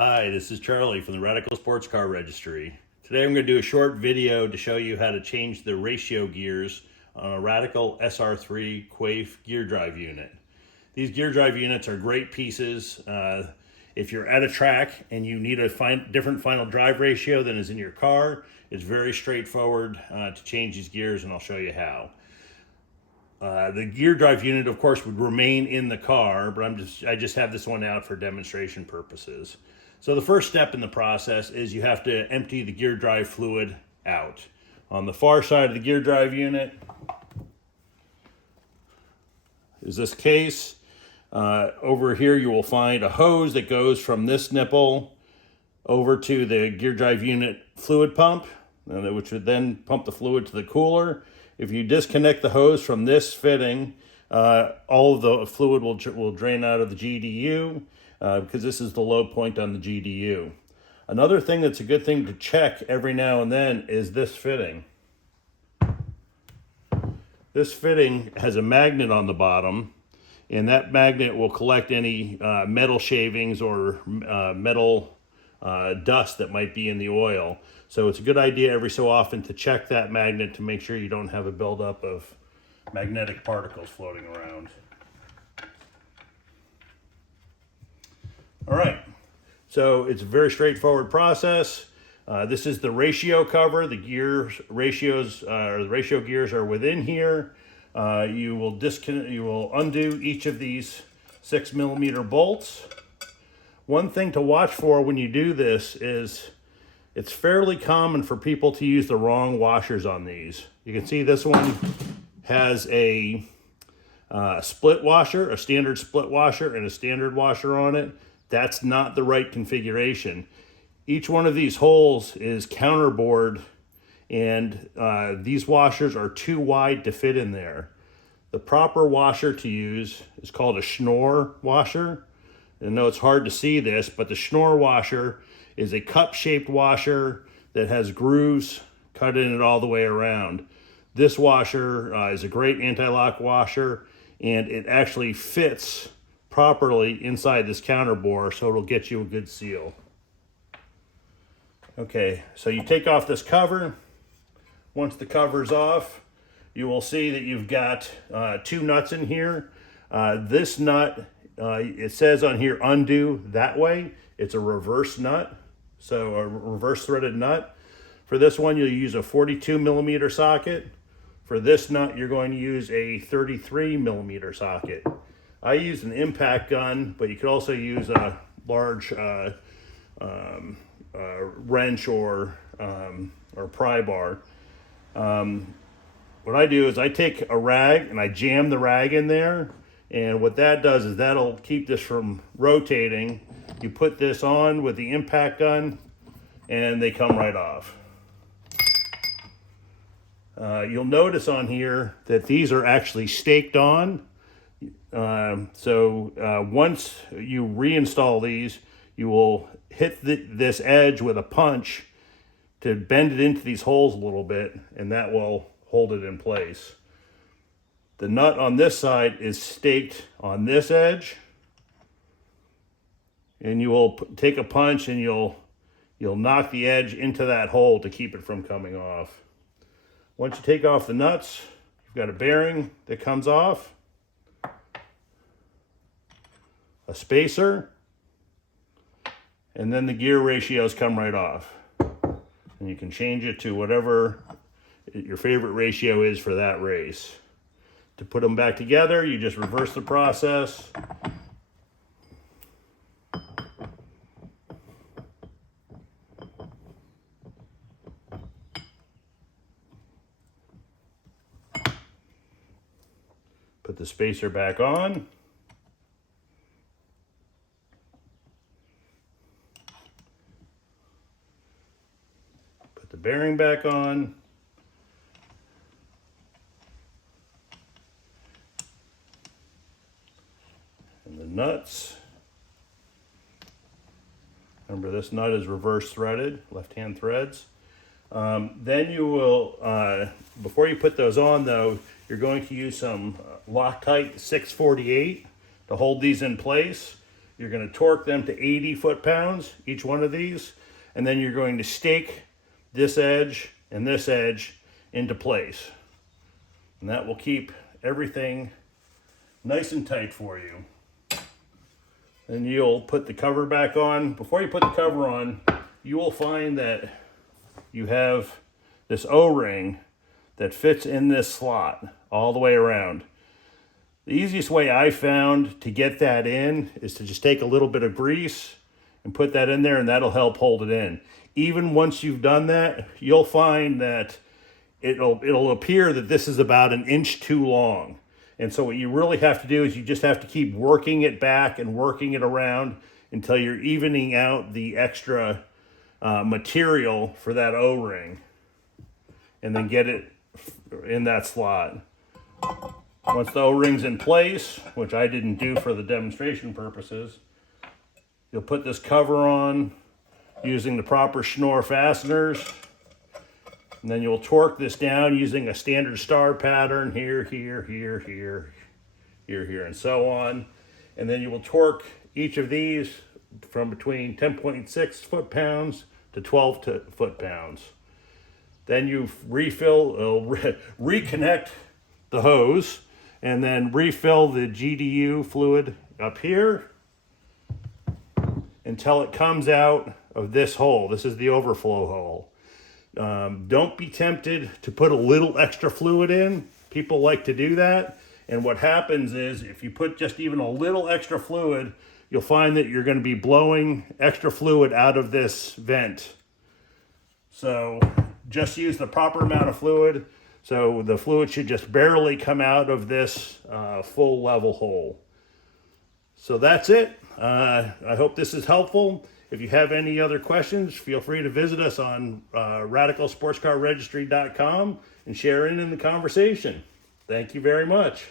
Hi, this is Charlie from the Radical Sports Car Registry. Today I'm going to do a short video to show you how to change the ratio gears on a Radical SR3 Quaife gear drive unit. These gear drive units are great pieces. If you're at a track and you need a different final drive ratio than is in your car, it's very straightforward to change these gears, and I'll show you how. The gear drive unit, of course, would remain in the car, but I just have this one out for demonstration purposes. So the first step in the process is you have to empty the gear drive fluid out. On the far side of the gear drive unit is this case. Over here you will find a hose that goes from this nipple over to the gear drive unit fluid pump, which would then pump the fluid to the cooler. If you disconnect the hose from this fitting, all of the fluid will drain out of the GDU because this is the low point on the GDU. Another thing that's a good thing to check every now and then is this fitting. This fitting has a magnet on the bottom, and that magnet will collect any metal shavings or metal dust that might be in the oil. So it's a good idea every so often to check that magnet to make sure you don't have a buildup of magnetic particles floating around. All right, so it's a very straightforward process. This is the ratio cover. The the ratio gears are within here. You will undo each of these 6mm bolts. One thing to watch for when you do this is it's fairly common for people to use the wrong washers on these. You can see this one has a split washer, a standard split washer, and a standard washer on it. That's not the right configuration. Each one of these holes is counterbored, and these washers are too wide to fit in there. The proper washer to use is called a Schnorr washer. I know it's hard to see this, but the Schnorr washer is a cup-shaped washer that has grooves cut in it all the way around. This washer is a great anti-lock washer, and it actually fits properly inside this counterbore, so it'll get you a good seal. Okay, so you take off this cover. Once the cover's off, you will see that you've got two nuts in here. This nut, it says on here undo that way. It's a reverse nut, so a reverse threaded nut. For this one, you'll use a 42mm socket. For this nut, you're going to use a 33mm socket. I used an impact gun, but you could also use a large wrench or pry bar. What I do is I take a rag and I jam the rag in there, and what that does is that'll keep this from rotating. You put this on with the impact gun and they come right off. You'll notice on here that these are actually staked on. Once you reinstall these, you will hit this edge with a punch to bend it into these holes a little bit, and that will hold it in place. The nut on this side is staked on this edge, and you will take a punch and you'll knock the edge into that hole to keep it from coming off. Once you take off the nuts, you've got a bearing that comes off, a spacer, and then the gear ratios come right off. And you can change it to whatever your favorite ratio is for that race. To put them back together, you just reverse the process. Put the spacer back on. Put the bearing back on. And the nuts. Remember, this nut is reverse threaded, left-hand threads. Then you will, before you put those on though, you're going to use some Loctite 648 to hold these in place. You're going to torque them to 80 foot-pounds, each one of these, and then you're going to stake this edge and this edge into place. And that will keep everything nice and tight for you. Then you'll put the cover back on. Before you put the cover on, you will find that you have this O-ring that fits in this slot all the way around. The easiest way I found to get that in is to just take a little bit of grease and put that in there, and that'll help hold it in. Even once you've done that, you'll find that it'll appear that this is about 1 inch too long. And so what you really have to do is you just have to keep working it back and working it around until you're evening out the extra material for that O-ring, and then get it in that slot. Once the O-ring's in place, which I didn't do for the demonstration purposes, you'll put this cover on using the proper Schnorr fasteners, and then you'll torque this down using a standard star pattern here, here, here, here, here, here, and so on. And then you will torque each of these from between 10.6 foot-pounds to 12 foot-pounds. Then you reconnect the hose, and then refill the GDU fluid up here until it comes out of this hole. This is the overflow hole. Don't be tempted to put a little extra fluid in. People like to do that. And what happens is if you put just even a little extra fluid, you'll find that you're going to be blowing extra fluid out of this vent. So just use the proper amount of fluid. So the fluid should just barely come out of this full level hole. So that's it. I hope this is helpful. If you have any other questions, feel free to visit us on radicalsportscarregistry.com and share in the conversation. Thank you very much.